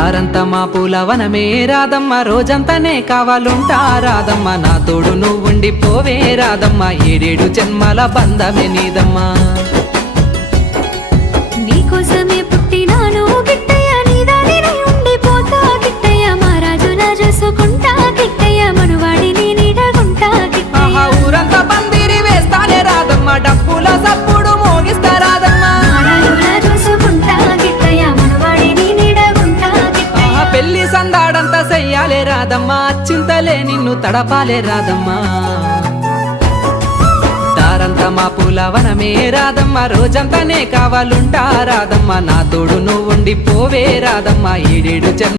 దారంతా మా పూలవనమే రాదమ్మ, రోజంతానే కావాలుంటా రాదమ్మ, నా తోడు నువ్వుండి పోవే రాదమ్మ, ఏడేడు జన్మల బంధమే నీదమ్మా. నీకోసమే పుట్టినాను గిట్టయ్య, నీ దారినే ఉండిపోతా గిట్టయ్య, మా రాజులా చూసుకుంటా గిట్టయ్య, మనువాడిని నీడగుంటా గిట్టయ్య. ఆహా ఊరంతా పందిరి వేస్తానే రాదమ్మ, డప్పుల సప్పుడు మోగిస్తా రాదమ్మ, రాజులా చూసుకుంటా గిట్టయ్య, మనువాడిని నీడగుంటా గిట్టయ్య. ఆహా పెళ్లి సందాడంతా చెయ్యాలే రాదమ్మ, చింతలే నిన్ను తడపాలే రాదమ్మా. దారంతా మా పూలవనమే రాదమ్మ, రోజంతానే కావాలుంటా రాదమ్మ, నా తోడు నువ్వుండి పోవే రాదమ్మ, ఏడేడు జన్మ